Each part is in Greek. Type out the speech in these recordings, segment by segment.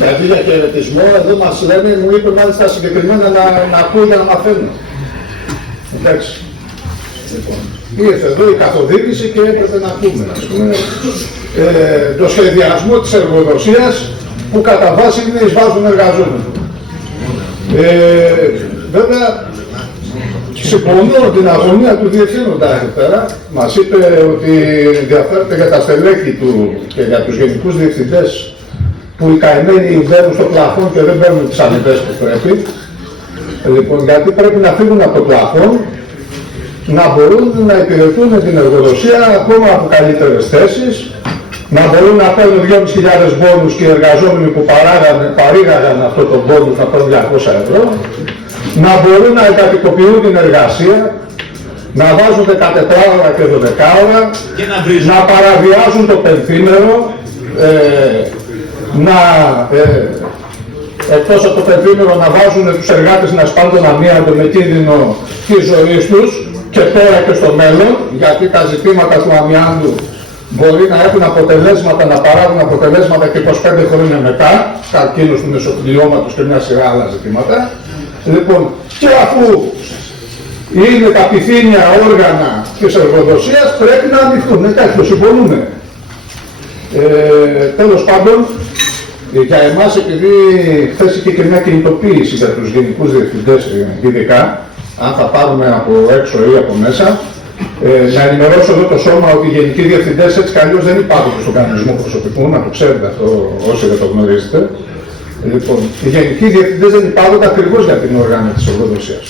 Γιατί για χαιρετισμό εδώ μας λένε, μου είπε μάλιστα συγκεκριμένα να ακούω για να μαθαίνω. Εντάξει. Λοιπόν, ήρθε εδώ η καθοδήγηση και έπρεπε να πούμε, το σχεδιασμό της εργοδοσίας που κατά βάση είναι εις βάρος των εργαζόμενων. Βέβαια, συμφωνώ την αγωνία του διευθύνοντα εδώ πέρα. Μας είπε ότι ενδιαφέρεται για τα στελέχη του και για τους γενικούς διευθυντές που οι καημένοι μπαίνουν στο πλαφόν και δεν παίρνουν τις αμοιβές που πρέπει. Λοιπόν, γιατί πρέπει να φύγουν από το πλαφόν, να μπορούν να υπηρετούν την εργοδοσία ακόμα από καλύτερες θέσεις, να μπορούν να παίρνουν 2.500 μπόνους και οι εργαζόμενοι που παρήγαγαν αυτό το μπόνους να παίρνουν 200 ευρώ, να μπορούν να εγκατοικοποιούν την εργασία, να βάζουν 14 ώρα και 12 ώρα, να παραβιάζουν το πενθήμερο, εκτός από το πενθήμερο να βάζουν τους εργάτες να σπάνε τον αμίαντο με κίνδυνο της ζωής τους και τώρα και στο μέλλον, γιατί τα ζητήματα του αμιάντου μπορεί να έχουν αποτελέσματα, να παράγουν αποτελέσματα και 25 χρόνια μετά, καρκίνος του μεσοπληώματος και μια σειρά άλλα ζητήματα. Λοιπόν, και αφού είναι τα πυθύνια όργανα της εργοδοσίας, πρέπει να ανοιχτούν. Εντάξει, το συμφωνούμε. Τέλος πάντων, για εμάς, επειδή χθες είχε και μια κινητοποίηση για τους γενικούς διευθυντές ειδικά, αν θα πάρουμε από έξω ή από μέσα, να ενημερώσω εδώ το σώμα ότι οι γενικοί διευθυντές έτσι κι αλλιώς δεν υπάρχουν στον κανονισμό προσωπικού, να το ξέρετε αυτό όσοι δεν το γνωρίζετε. Λοιπόν, οι γενικοί διευθυντές δεν υπάρχουν ακριβώς για την οργάνωση της εργοδοσίας.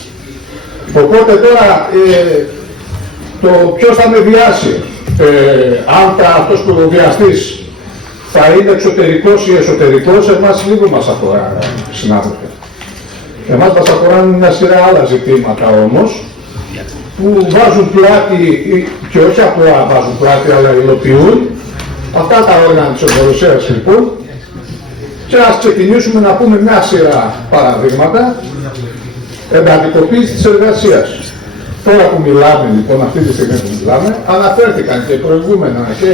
Οπότε τώρα, το ποιος θα με βιάσει, αν αυτός που ο βιαστής θα είναι εξωτερικός ή εσωτερικός, εμάς λίγο μας αφορά, συνάδελφοι. Εμάς μας αφορά μια σειρά άλλα ζητήματα όμως, που βάζουν πλάτη, και όχι απλά βάζουν πλάτη, αλλά υλοποιούν αυτά τα όργανα της εργοδοσίας λοιπόν. Και ας ξεκινήσουμε να πούμε μια σειρά παραδείγματα. Εντατικοποίηση της εργασίας. Τώρα που μιλάμε λοιπόν, αυτή τη στιγμή που μιλάμε, αναφέρθηκαν και προηγούμενα και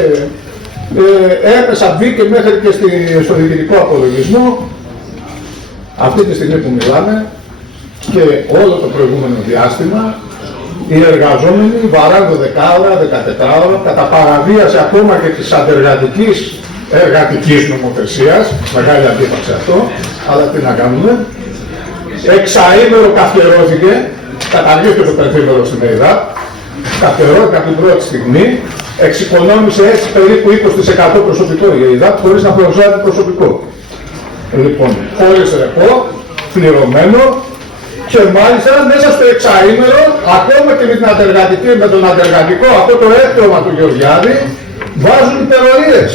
έπεσα, μπήκε μέχρι και στο διοικητικό απολογισμό αυτή τη στιγμή που μιλάμε και όλο το προηγούμενο διάστημα οι εργαζόμενοι βαράνε 12 ώρα, 14 ώρα, κατά παραβίαση ακόμα και της εργατικής νομοθεσίας, μεγάλη αντίφαση αυτό, αλλά τι να κάνουμε. Εξαήμερο καθιερώθηκε, καταργήθηκε το πενθήμερο στην ΕΙΔΑ, καθιερώθηκε από την πρώτη στιγμή, εξοικονόμησε έτσι περίπου 20% προσωπικό η ΕΙΔΑ, χωρίς να προσλάβει προσωπικό. Λοιπόν, χωρίς ρεπό, πληρωμένο, και μάλιστα μέσα στο εξαήμερο, ακόμα και με τον αντεργατικό, αυτό το έκτομα του Γεωργιάδη, βάζουν υπερορίες.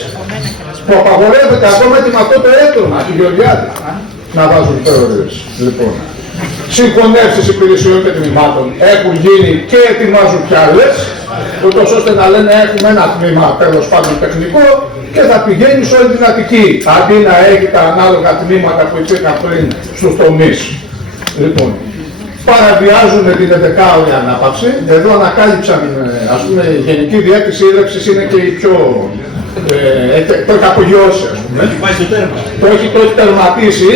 Που απαγορεύεται ακόμα και με αυτό το έκτομα του Γεωργιάδη να βάζουν υπερορίες. Λοιπόν, συγχωνεύσεις υπηρεσιών και τμήματων έχουν γίνει και ετοιμάζουν κι άλλες, ούτως ώστε να λένε έχουμε ένα τμήμα τέλος πάντων τεχνικό και θα πηγαίνει σε όλη την Αττική, αντί να έχει τα ανάλογα τμήματα που υπήρχαν πριν στους τομείς. Λοιπόν, παραβιάζουν την 11ωρη ανάπαυση. Εδώ ανακάλυψαν, ας πούμε, η Γενική Διεύθυνση Ίδρυψης είναι και η πιο... το έχει απογειώσει, ας πούμε. Το έχει τερματίσει.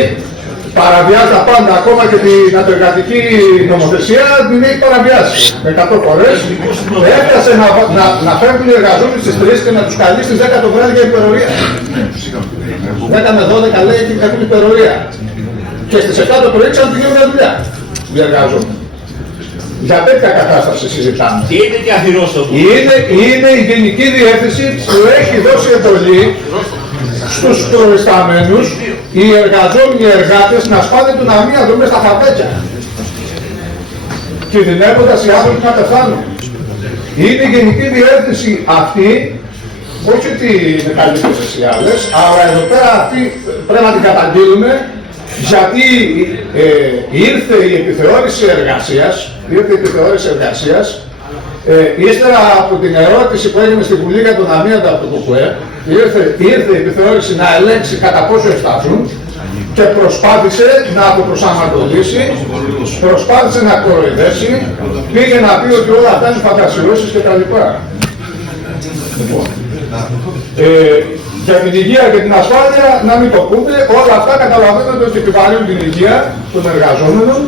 Παραβιάζει τα πάντα, ακόμα και την αντεργατική νομοθεσία την έχει παραβιάσει με 100 φορές. Έφτασε να φέρνουν οι εργαζόμενοι στις 3 και να τους καλεί στις 10 το βράδυ για υπερορία. 10 με 12 λέει ότι έχουν υπερορία. Και στις 7 το πρωί ξαναπηγαίνουν δουλειά οι εργαζόμενοι. Για τέτοια κατάσταση συζητάμε. Και είναι και αθυρόστατο. Είναι η Γενική Διεύθυνση που έχει δώσει εντολή στους προϊσταμένους οι εργαζόμενοι εργάτες να σπάνε τον αμίαντο μέσα στα χαρτάκια. Κινδυνεύοντας οι άνθρωποι να πεθάνουν. Είναι η Γενική Διεύθυνση αυτή, όχι ότι είναι καλύτερες οι άλλες, αλλά εδώ πέρα αυτή πρέπει να την καταγγείλουμε, γιατί ήρθε η επιθεώρηση εργασίας, ύστερα από την ερώτηση που έγινε στη Βουλή για τον αμίαντο από το ΚΚΕ, ήρθε η επιθεώρηση να ελέγξει κατά πόσο ευσταθούν και προσπάθησε να αποπροσανατολίσει, προσπάθησε να κοροϊδέσει, πήγε να πει ότι όλα αυτά είναι φαντασιώσεις κτλ. Για την υγεία και την ασφάλεια, να μην το πούμε, όλα αυτά καταλαβαίνετε ότι επιβαρύνουν την υγεία των εργαζόμενων,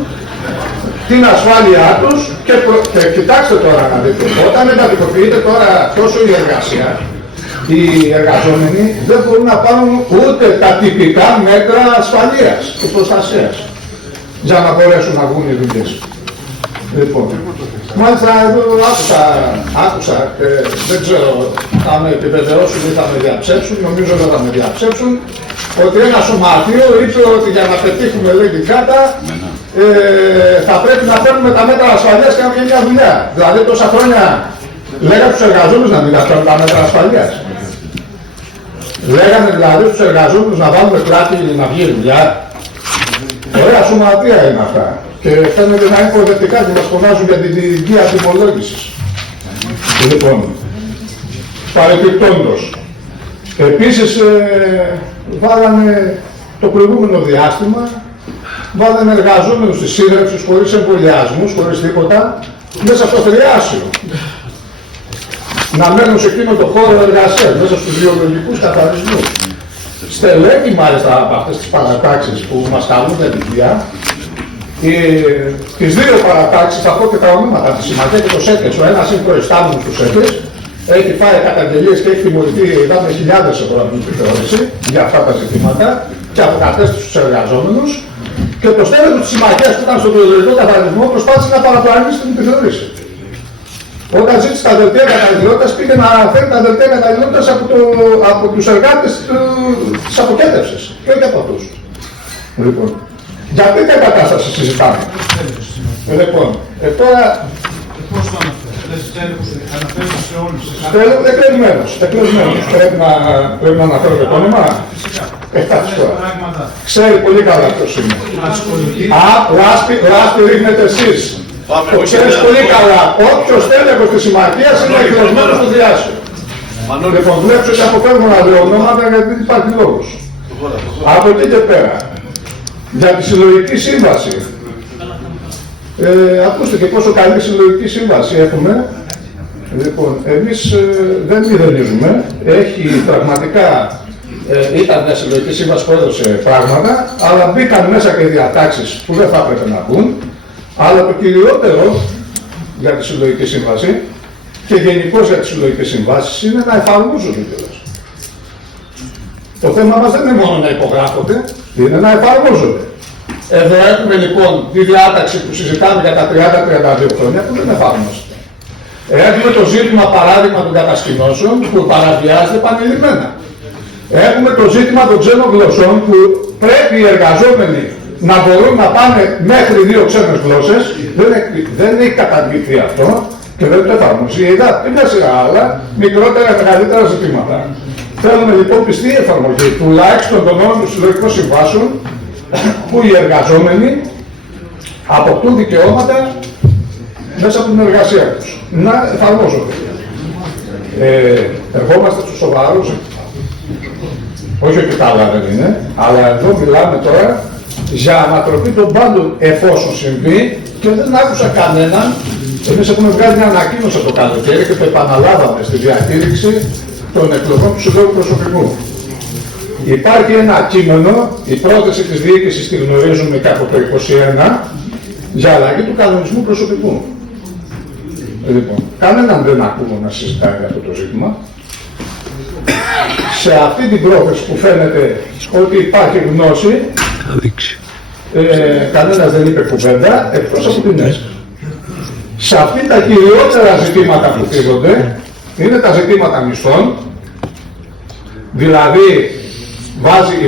την ασφάλειά τους και κοιτάξτε τώρα να δείτε, όταν εντατικοποιείται τώρα τόσο η εργασία, οι εργαζόμενοι δεν μπορούν να πάρουν ούτε τα τυπικά μέτρα ασφαλείας και προστασίας για να μπορέσουν να βγουν οι δουλειές. Λοιπόν, μάλιστα εδώ άκουσα, δεν ξέρω θα με επιβεβαιώσουν ή θα με διαψεύσουν, νομίζω δεν θα με διαψεύσουν, ότι ένα σωματείο είπε ότι για να πετύχουμε λέει την κάτα θα πρέπει να παίρνουμε τα μέτρα ασφαλείας και να βγει μια δουλειά. Δηλαδή τόσα χρόνια λέγανε τους εργαζόμενους να μην τα παίρνουν τα μέτρα ασφαλείας. Λέγανε δηλαδή στους εργαζόμενους να βάλουμε πλάτη να βγει δουλειά. Ωραία σωματεία είναι αυτά. Και φαίνεται να είναι προοδευτικά και μας φωνάζουν για την υγεία τιμολόγησης. Λοιπόν, παρεπιπτόντως, επίσης βάλανε το προηγούμενο διάστημα, βάλανε εργαζόμενους στις σύντρεψεις χωρίς εμβολιασμούς, χωρίς τίποτα, μέσα στο θριάσιο. Να μένουν σε εκείνο το χώρο εργασίας, μέσα στους βιολογικούς καθαρισμούς. Στελέχη μάλιστα από αυτές τις παρατάξεις που μας καλούν τα δικιά, τις δύο παρατάξεις, θα πω και τα ονόματα, τη Συμμαχία και το ΣΕΤΕΣ. Ο ένας είναι προϊστάμενος του ΣΕΤΕΣ, έχει φάει καταγγελίες και έχει τιμωρηθεί, είδαμε χιλιάδες ευρώ από την επιθεώρηση για αυτά τα ζητήματα και αποκατέστησε στους εργαζόμενους. Και το στέλεχος της Συμμαχίας που ήταν στον βιολογικό καθαρισμό προσπάθησε να παραπλανήσει την επιθεώρηση. Όταν ζήτησε τα δελτία καταλληλότητας, πήγε να φέρει τα δελτία καταλληλότητας από τους εργάτες της αποκέντευσης και όχι από αυτούς. Λοιπόν, για τέτοια κατάσταση συζητάμε. Λοιπόν, τώρα... Πώς το αναφέρουμε σε όλους. Εκλεγμένος. Πρέπει να αναφέρω το όνομα. Ξέρει πολύ καλά ποιος είναι. Λάσπη ρίχνετε εσείς. Το ξέρεις πολύ καλά. Όποιος τέλεχος της Συμμαχίας είναι εκλεγμένος στο διάσιο. Λοιπόν, βλέπω ότι αποφεύγω να λέω ονόματα γιατί δεν υπάρχει λόγος. Από εκεί και πέρα, για τη συλλογική σύμβαση. Ακούστε και πόσο καλή συλλογική σύμβαση έχουμε. Λοιπόν, εμείς δεν μηδενίζουμε. Έχει πραγματικά, ήταν μια συλλογική σύμβαση που έδωσε πράγματα, αλλά μπήκαν μέσα και διατάξεις που δεν θα έπρεπε να μπουν. Αλλά το κυριότερο για τη συλλογική σύμβαση και γενικώς για τις συλλογικές συμβάσεις είναι να εφαρμόζονται κιόλας. Το θέμα μας δεν είναι μόνο να υπογράφονται, είναι να εφαρμόζονται. Εδώ έχουμε λοιπόν τη διάταξη που συζητάμε για τα 30-32 χρόνια που δεν εφαρμόζεται. Έχουμε το ζήτημα παράδειγμα των κατασκηνώσεων που παραβιάζεται επανειλημμένα. Έχουμε το ζήτημα των ξένων γλωσσών που πρέπει οι εργαζόμενοι να μπορούν να πάνε μέχρι 2 ξένες γλώσσες. Δεν έχει καταργηθεί αυτό και δεν το εφαρμόζει. Είδατε μια σειρά άλλα μικρότερα και μεγαλύτερα ζητήματα. Θέλουμε λοιπόν πιστή εφαρμογή τουλάχιστον των όρων των συλλογικών συμβάσεων που οι εργαζόμενοι αποκτούν δικαιώματα μέσα από την εργασία τους. Να εφαρμόζονται. Ερχόμαστε στους σοβαρούς. Όχι ότι τα άλλα δεν είναι, αλλά εδώ μιλάμε τώρα για ανατροπή των πάντων εφόσον συμβεί και δεν άκουσα κανέναν. Εμείς έχουμε βγάλει μια ανακοίνωση το καλοκαίρι και το επαναλάβαμε στη διακήρυξη των εκλογών του Συλλόγου Προσωπικού. Υπάρχει ένα κείμενο, η πρόταση της διοίκησης τη γνωρίζουμε και από το 2021 για αλλαγή του κανονισμού προσωπικού. Λοιπόν, κανέναν δεν ακούω να συζητάει αυτό το ζήτημα. Σε αυτή την πρόθεση που φαίνεται ότι υπάρχει γνώση, κανένας δεν είπε κουβέντα, εκτός από την ΕΣ. Σε αυτή τα κυριότερα ζητήματα που θίγονται, είναι τα ζητήματα μισθών, δηλαδή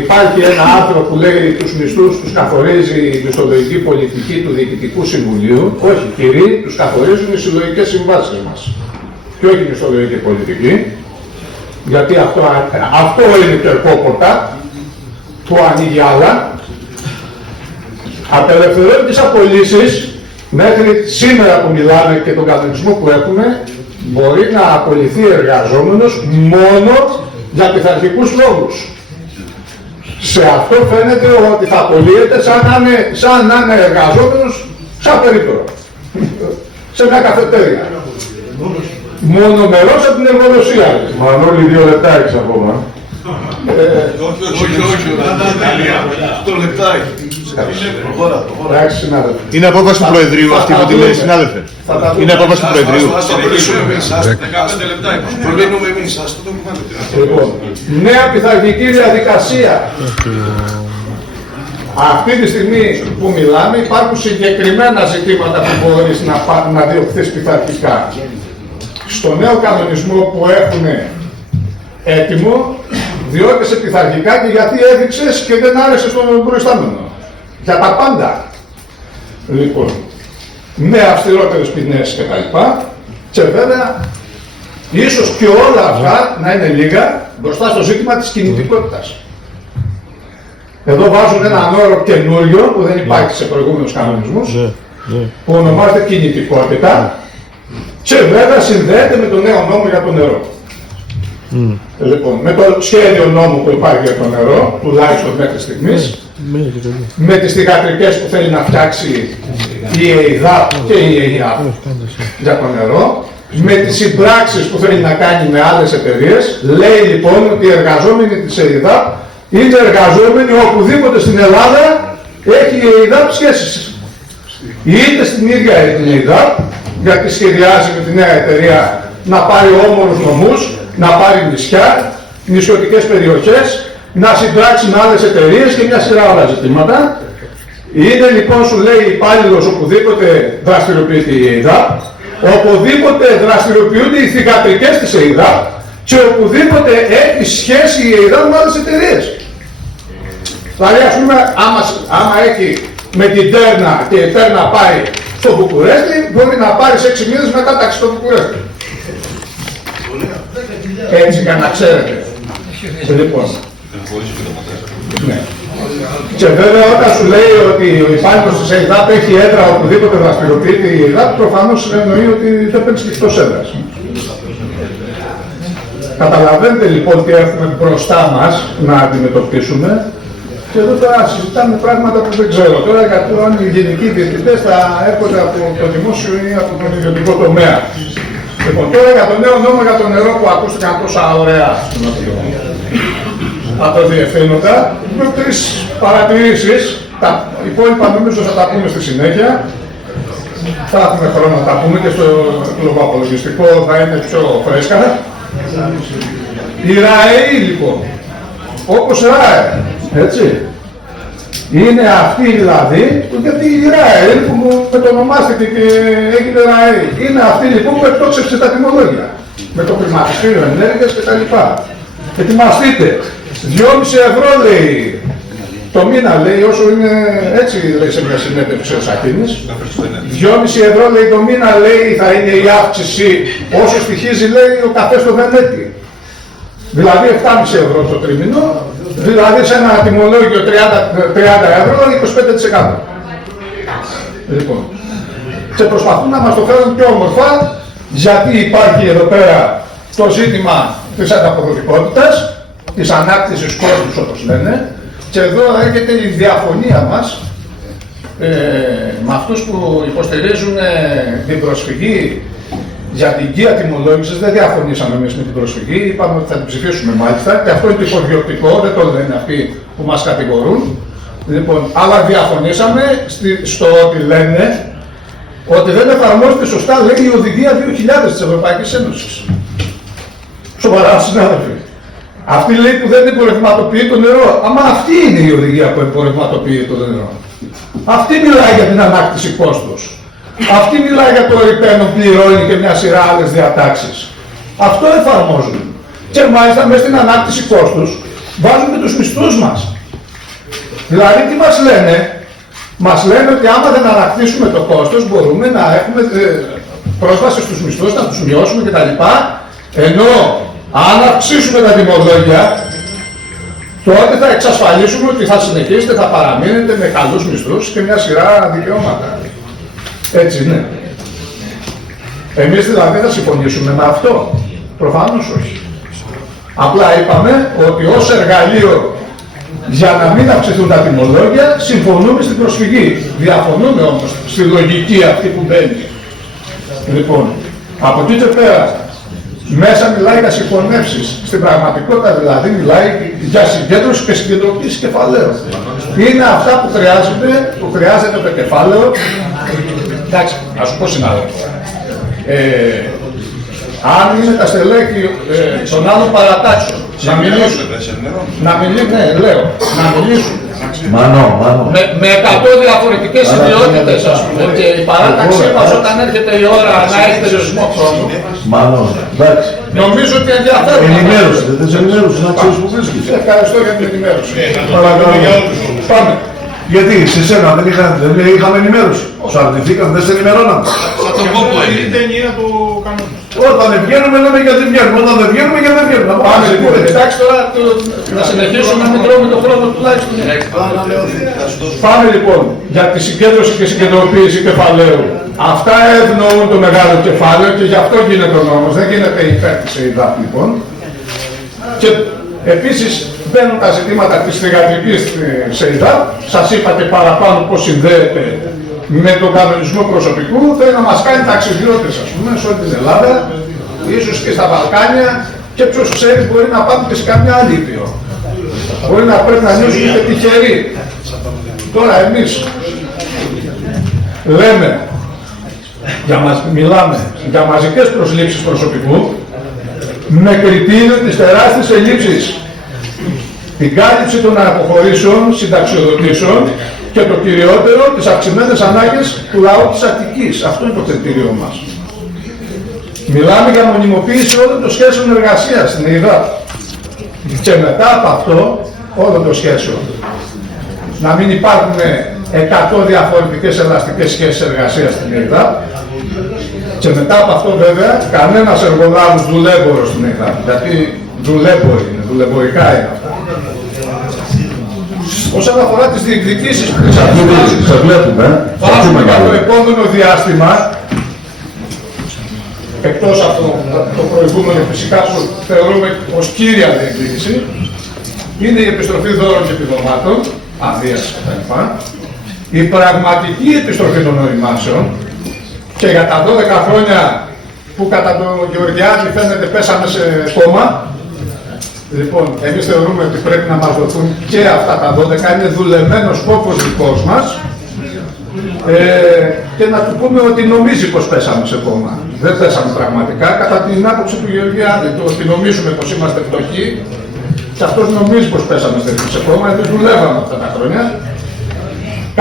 υπάρχει ένα άρθρο που λέει τους μισθούς τους καθορίζει η μισθολογική πολιτική του Διοικητικού Συμβουλίου. Όχι κύριοι, τους καθορίζουν οι συλλογικές συμβάσεις μας και όχι η μισθολογική πολιτική, γιατί αυτό είναι το ερκόπορτα που ανοίγει άλλα. Απελευθερώνει τις απολύσεις μέχρι σήμερα που μιλάμε και τον κανονισμό που έχουμε, μπορεί να απολυθεί εργαζόμενος μόνο για πειθαρχικούς λόγους. Σε αυτό φαίνεται ότι θα απολύεται σαν να είναι εργαζόμενος σαν περίπτωρο. Σε μια καφετέρια. Μονομερός από την εργοδοσία. Μανώλη, 2 λεπτά έχεις ακόμα. Όχι, το λεπτάκι. Εντάξει, συνάδελφε. Είναι απόφαση του Προεδρείου αυτή που τη λέει, συνάδελφε. Είναι απόφαση του Προεδρείου. Ας το κλείσουμε εμείς. 15 λεπτά είμαστε. Το λύνουμε εμείς. Ας το βάλετε. Λοιπόν, νέα πειθαρχική διαδικασία. Αυτή τη στιγμή που μιλάμε υπάρχουν συγκεκριμένα ζητήματα που μπορείς να διωχθείς πειθαρχικά. Στο νέο κανονισμό που έχουν έτοιμο, διώκεσαι πειθαρχικά και γιατί έδειξες και δεν άρεσε στον προϊστάμενο. Για τα πάντα. Λοιπόν, με αυστηρότερες ποινές και τα λοιπά. Και βέβαια, ίσως και όλα αυτά να είναι λίγα μπροστά στο ζήτημα της κινητικότητας. Εδώ βάζουν έναν όρο καινούριο που δεν υπάρχει σε προηγούμενους κανονισμούς, που ονομάζεται κινητικότητα και βέβαια συνδέεται με το νέο νόμο για το νερό. Λοιπόν, με το σχέδιο νόμου που υπάρχει για το νερό, τουλάχιστον μέχρι στιγμής, με τις θυγατρικές που θέλει να φτιάξει η ΕΙΔΑΠ και η ΕΙΑΠ για το νερό, με τις συμπράξεις που θέλει να κάνει με άλλες εταιρείες, λέει λοιπόν ότι οι εργαζόμενοι της ΕΙΔΑΠ είναι εργαζόμενοι οπουδήποτε στην Ελλάδα έχει η ΕΙΔΑΠ σχέσεις. Είτε στην ίδια την ΕΙΔΑΠ, γιατί σχεδιάζει με τη νέα εταιρεία να πάρει όμορους νομούς, να πάρει νησιά, νησιωτικές περιοχές, να συντράξει με άλλες εταιρείες και μια σειρά άλλα ζητήματα. Είναι λοιπόν, σου λέει, υπάλληλος οπουδήποτε δραστηριοποιείται η ΕΙΔΑΠ, οπουδήποτε δραστηριοποιούνται οι θυγατρικές της ΕΙΔΑΠ και οπουδήποτε έχει σχέση η ΕΙΔΑΠ με άλλες εταιρείες. Δηλαδή, ας πούμε, άμα έχει με την Τέρνα και η Τέρνα πάει στο Βουκουρέστι, μπορεί να πάρει σε 6 μήνες μετάταξη στο Βουκουρέστι. Έτσι για να ξέρετε. Λοιπόν. Ναι. Και βέβαια όταν σου λέει ότι ο υπάλληλος της ΕΙΔΑΠ έχει έδρα οπουδήποτε δραστηριοποιείται η ΕΙΔΑΠ, προφανώς εννοεί ότι δεν παίρνει εκτός έδρας. Καταλαβαίνετε λοιπόν τι έχουμε μπροστά μας να αντιμετωπίσουμε. Και εδώ τώρα συζητάμε πράγματα που δεν ξέρω τώρα, γιατί αν οι γενικοί διευθυντές θα έρχονται από το δημόσιο ή από τον ιδιωτικό τομέα. Λοιπόν, τώρα για το νέο νόμο για το νερό που ακούστηκαν τόσα ωραία από το διευθύνοντα, με 3 παρατηρήσεις. Τα υπόλοιπα νομίζω θα τα πούμε στη συνέχεια. Θα έχουμε χρόνο να τα πούμε και στο λογοαπολογιστικό θα είναι πιο φρέσκα. Η ΡΑΕΗ λοιπόν, όπως ΡΑΕ, έτσι. Είναι αυτή δηλαδή, γιατί η ΡΑΕ που μετονομάστηκε και έγινε ΡΑΕ. Είναι αυτή λοιπόν που εκτόξευσε τα τιμολόγια. Με το χρηματιστήριο ενέργειας κτλ. Ετοιμαστείτε. 2,5 ευρώ λέει το μήνα, λέει, όσο είναι, έτσι λέει σε μια συνέντευξη ο Σακίνης. 2,5 ευρώ λέει το μήνα, λέει, θα είναι η αύξηση όσο στοιχίζει, λέει, ο καφές στο Βενέτη. Δηλαδή 7,5 ευρώ το τρίμηνο, δηλαδή σε ένα τιμολόγιο 30 ευρώ, 25%. Λοιπόν, και προσπαθούν να μας το φέρουν πιο όμορφα, γιατί υπάρχει εδώ πέρα το ζήτημα της ανταποδοτικότητας, της ανάκτησης κόστους όπως λένε, και εδώ έρχεται η διαφωνία μας με αυτούς που υποστηρίζουν την προσφυγή για την οικία τιμολόγησης. Δεν διαφωνήσαμε εμείς με την προσφυγή, είπαμε ότι θα την ψηφίσουμε μάλιστα, και αυτό είναι το υποδιοκτικό, δεν το λένε αυτοί που μας κατηγορούν. Λοιπόν, αλλά διαφωνήσαμε στο ότι λένε ότι δεν εφαρμόζεται σωστά, λέει, η οδηγία 2000 της Ευρωπαϊκής Ένωσης. Σοβαρά, συνάδελφοι. Αυτή λέει που δεν εμπορευματοποιεί το νερό. Αμα αυτή είναι η οδηγία που εμπορευματοποιεί το νερό. Αυτή μιλάει για την ανάκτηση κόστους. Αυτή μιλάει για το ρηπαίνο πληρώνει και μια σειρά άλλες διατάξεις. Αυτό εφαρμόζουν. Και μάλιστα μέσα στην ανάκτηση κόστους βάζουν και τους μισθούς μας. Δηλαδή τι μας λένε? Μας λένε ότι άμα δεν ανακτήσουμε το κόστος μπορούμε να έχουμε πρόσβαση στους μισθούς, να τους μειώσουμε κτλ. Ενώ αν αυξήσουμε τα τιμολόγια, τότε θα εξασφαλίσουμε ότι θα συνεχίσετε, θα παραμείνετε με καλούς μισθούς και μια σειρά δικαιώματα. Έτσι είναι. Εμείς δηλαδή θα συμφωνήσουμε με αυτό? Προφανώς όχι. Απλά είπαμε ότι ως εργαλείο για να μην αυξηθούν τα τιμολόγια συμφωνούμε στην προσφυγή. Διαφωνούμε όμως στη λογική αυτή που μπαίνει. Λοιπόν, από εκεί και πέρα, Μέσα μιλάει για συγχωνεύσεις. Στην πραγματικότητα δηλαδή μιλάει για συγκέντρωση και συγκεντρωτική κεφαλαίου. Είναι αυτά που χρειάζεται το κεφάλαιο. Εντάξει, να σου πω συνάδελφο. Αν είναι τα στελέχη των άλλων παρατάξεων, να μιλήσουν. Ναι, λέω, να μιλήσουν. Μάνο. Με 100 διαφορετικές ιδιότητες, ας πούμε, και η παράταξή μας όταν έρχεται η ώρα να έχει περιορισμό χρόνου. Μάνο, εντάξει. Νομίζω ότι ενδιαφέρον. Ενημέρωση, δεν σε ενημέρωση, να ξέρεις που βρίσκεις. Ευχαριστώ για την ενημέρωση. Παρακαλώ. Πάμε. Γιατί σε σένα δεν είχαμε ενημέρωση. Σαρτηθήκαμε, δεν σε ενημερώναμε. Θα το πω που Η έγινε. ταινία του κανόνα. Όταν δεν βγαίνουμε, λέμε γιατί δεν βγαίνουμε. Όταν δεν βγαίνουμε, γιατί δεν βγαίνουμε. Πάμε λοιπόν. Εντάξει τώρα να συνεχίσουμε να μην τρώμε τον χρόνο τουλάχιστον. Πάμε λοιπόν για τη συγκέντρωση και συγκεντροποίηση κεφαλαίου. Αυτά ευνοούν το μεγάλο κεφάλαιο και γι' αυτό γίνεται ο νόμος. Δεν γίνεται υπέρ της ΕΙΔΑΠ λοιπόν. Και επίσης μπαίνουν τα ζητήματα της θυγατρικής της ΕΙΔΑΠ. Σας είπα και παραπάνω πώς συνδέεται με τον κανονισμό προσωπικού. Θέλει να μας κάνει ταξιδιώτες, ας πούμε, σε όλη την Ελλάδα, ίσως και στα Βαλκάνια, και ποιος ξέρει μπορεί να πάμε και σε καμιά άλλη ήπειρο. Μπορεί να πρέπει να νιώσουμε και τυχεροί. Τώρα εμείς λέμε, μιλάμε για μαζικές προσλήψεις προσωπικού με κριτήριο τις τεράστιες ελλείψεις. Την κάλυψη των αποχωρήσεων, συνταξιοδοτήσεων και το κυριότερο, τις αυξημένες ανάγκες του λαού της Αττικής. Αυτό είναι το κριτήριο μας. Μιλάμε για μονιμοποίηση όλων των σχέσεων εργασίας στην ΕΙΔΑΠ. Και μετά από αυτό, όλων των σχέσεων. Να μην υπάρχουν 100 διαφορετικές ελαστικές σχέσεις εργασίας στην ΕΙΔΑΠ. Και μετά από αυτό βέβαια, κανένας εργολάβος δουλέμπορος στην ΕΙΔΑΠ. Γιατί δουλέμποροι είναι, δουλεμπορικά είναι αυτά. Όσον αφορά τις διεκδικήσεις που Σας βλέπουμε. βάζουμε για το επόμενο διάστημα, εκτός από το προηγούμενο φυσικά που θεωρούμε ως κύρια διεκδίκηση, είναι η επιστροφή δώρων και επιδομάτων, αδείας κτλ. Η πραγματική επιστροφή των οριμάσεων, και για τα 12 χρόνια που κατά τον Γεωργιάδη φαίνεται πέσαμε σε κόμμα. Λοιπόν, εμείς θεωρούμε ότι πρέπει να μας δοθούν και αυτά τα 12, είναι δουλεμένος κόπος δικός μας, και να του πούμε ότι νομίζει πως πέσαμε σε κόμμα. Δεν πέσαμε πραγματικά, κατά την άποψη του Γεωργιάδη, το ότι νομίζουμε πως είμαστε φτωχοί, και αυτός νομίζει πως πέσαμε σε κόμμα, γιατί δουλεύαμε αυτά τα χρόνια.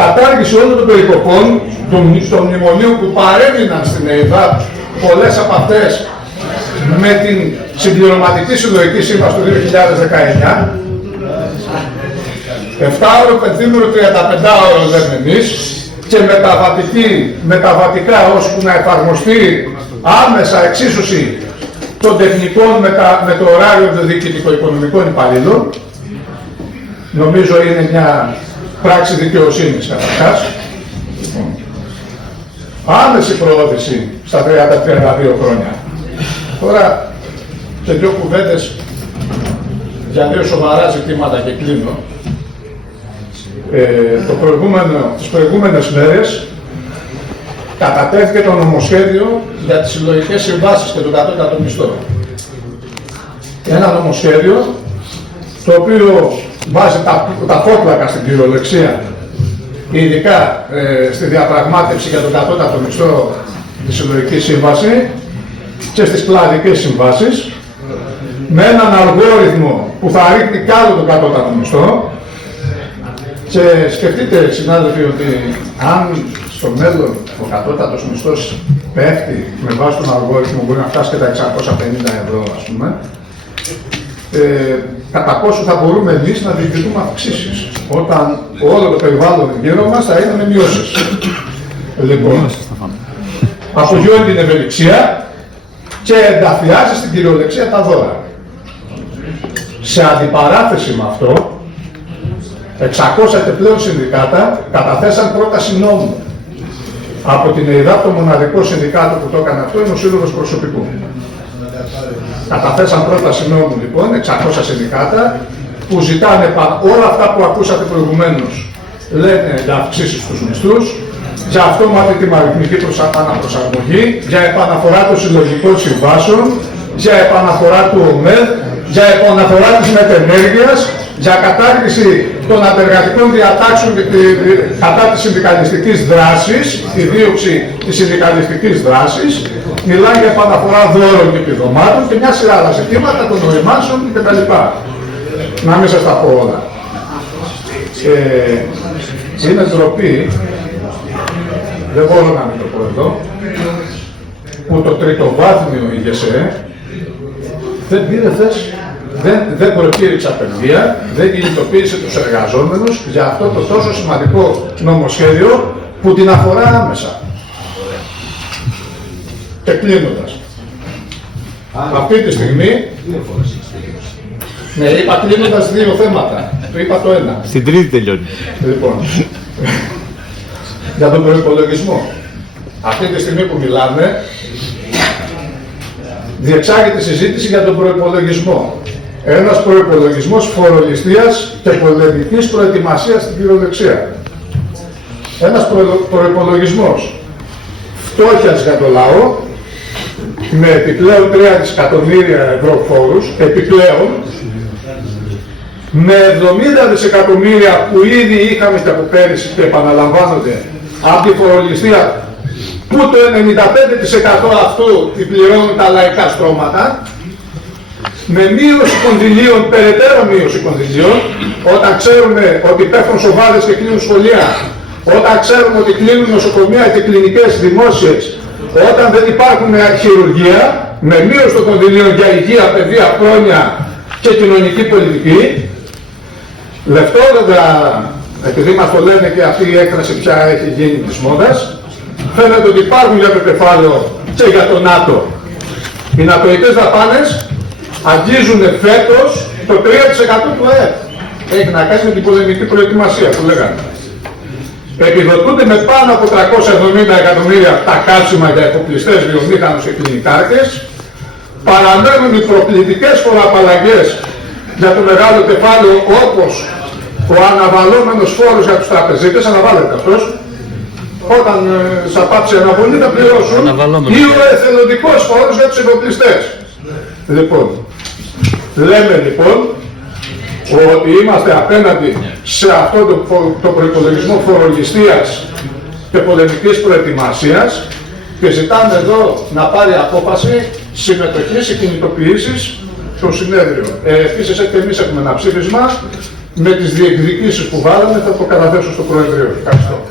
Κατάργηση όλων των περικοπών των μνημονίων που παρέμειναν στην ΕΙΔΑΠ, πολλές από αυτές με την συμπληρωματική συλλογική σύμβαση του 2019, 7ωρο, 5ωρο, 35ωρο λέμε εμείς, και μεταβατικά ώσπου να εφαρμοστεί άμεσα εξίσωση των τεχνικών με το ωράριο των διοικητικο-οικονομικών υπαλλήλων. Νομίζω είναι μια πράξη δικαιοσύνης καταρχάς. Άμεση προώθηση στα 30-32 χρόνια. Τώρα, σε δύο κουβέντες για δύο σοβαρά ζητήματα και κλείνω. Τις προηγούμενες μέρες κατατέθηκε το νομοσχέδιο για τις συλλογικές συμβάσεις και τον κατώτατο μισθό. Ένα νομοσχέδιο το οποίο βάζει τα φώτλακα στην κυριολεξία, ειδικά στη διαπραγμάτευση για τον κατώτατο μισθό, τη συλλογική σύμβαση και στις κλαδικές συμβάσεις, με έναν αλγόριθμο που θα ρίχνει κι άλλο τον κατώτατο μισθό. Και σκεφτείτε, συνάδελφοι, ότι αν στο μέλλον ο κατώτατος μισθός πέφτει με βάση τον αλγόριθμο, μπορεί να φτάσει και τα 650 ευρώ, ας πούμε, κατά πόσο θα μπορούμε εμείς να διεκδικούμε αυξήσεις, όταν όλο το περιβάλλον γύρω μας θα είναι με μειώσεις. Λοιπόν, απογειώνει την ευελιξία και ενταφιάζει στην κυριολεξία τα δώρα. Σε αντιπαράθεση με αυτό, 600 επιπλέον συνδικάτα καταθέσαν πρόταση νόμου. Από την ΕΙΔΑΠ το μοναδικό συνδικάτο που το έκανε αυτό είναι ο Σύλλογος Προσωπικού. Καταθέσαν πρόταση νόμου λοιπόν, 600 συνδικάτα, που ζητάνε όλα αυτά που ακούσατε προηγουμένως. Λένε για αυξήσεις στους μισθούς, για αυτόματη τιμαριθμική αναπροσαρμογή, για επαναφορά των συλλογικών συμβάσεων, για επαναφορά του ΟΜΕΔ, για επαναφορά της μετενέργειας, για κατάργηση των αντεργατικών διατάξεων κατά της συνδικαλιστικής δράσης, τη δίωξη της συνδικαλιστικής δράσης, μιλάει για επαναφορά δώρων και επιδομάτων και μια σειρά άλλα ζητήματα των νοημάσεων κτλ. Να μην σας τα πω όλα. Είναι ντροπή, δεν μπορώ να μην το πω εδώ, που το τριτοβάθμιο ηγεσέ δεν πήρε θέση, δεν προκήρυξε απεργία, δεν κινητοποίησε τους εργαζόμενους για αυτό το τόσο σημαντικό νομοσχέδιο που την αφορά άμεσα. Και κλείνοντας, αυτή τη στιγμή, ναι, είπα κλείνοντας δύο θέματα, το είπα το ένα. Στην τρίτη τελειώνει. Λοιπόν, για τον προϋπολογισμό. Αυτή τη στιγμή που μιλάμε, διεξάγεται συζήτηση για τον προϋπολογισμό. Ένας προϋπολογισμός φορολιστίας και πολεμικής προετοιμασίας στην πυροδεξία. Ένας προϋπολογισμός φτώχειας για το λαό, με επιπλέον 3 δισεκατομμύρια ευρώ φόρους, επιπλέον, με 70 δισεκατομμύρια που ήδη είχαμε και από πέρυσι και επαναλαμβάνονται από τη φορολιστία, που το 95% αυτού την πληρώνουν τα λαϊκά στρώματα, με μείωση κονδυλίων, περαιτέρω μείωση κονδυλίων, όταν ξέρουμε ότι πέφτουν σοβάδες και κλείνουν σχολεία, όταν ξέρουμε ότι κλείνουν νοσοκομεία και κλινικές δημόσιες, όταν δεν υπάρχουν χειρουργία, με μείωση των κονδυλίων για υγεία, παιδεία, πρόνοια και κοινωνική πολιτική. Λεφτό βέβαια, επειδή μας το λένε και αυτή η έκφραση πια έχει γίνει της μόδας, φαίνεται ότι υπάρχουν για το κεφάλαιο και για το ΝΑΤΟ. Οι νατοικές δαπάνες αγγίζουν φέτος το 3% του ΑΕΠ. Έχει να κάνει με την πολεμική προετοιμασία που λέγανε. Επιδοτούνται με πάνω από 370 εκατομμύρια τα κάψιμα για εφοπλιστές, βιομήχανους και κλινικάρκες. Παραμένουν οι προκλητικές φοροαπαλλαγές για το μεγάλο κεφάλαιο, όπως ο αναβαλόμενος φόρος για τους τραπεζίτες, αναβάλλεται αυτός, όταν θα πάψει αναβολή θα πληρώσουν, ή ο εθελοντικός φόρος για τους εφοπλιστές. Λοιπόν, λέμε λοιπόν ότι είμαστε απέναντι σε αυτό το προϋπολογισμό φορολιστίας και πολεμικής προετοιμασίας και ζητάμε εδώ να πάρει απόφαση συμμετοχής και κινητοποιήσεις στο συνέδριο. Επίσης και εμείς έχουμε ένα ψήφισμα με τις διεκδικήσεις που βάλαμε, θα το καταθέσω στο Προεδρείο. Ευχαριστώ.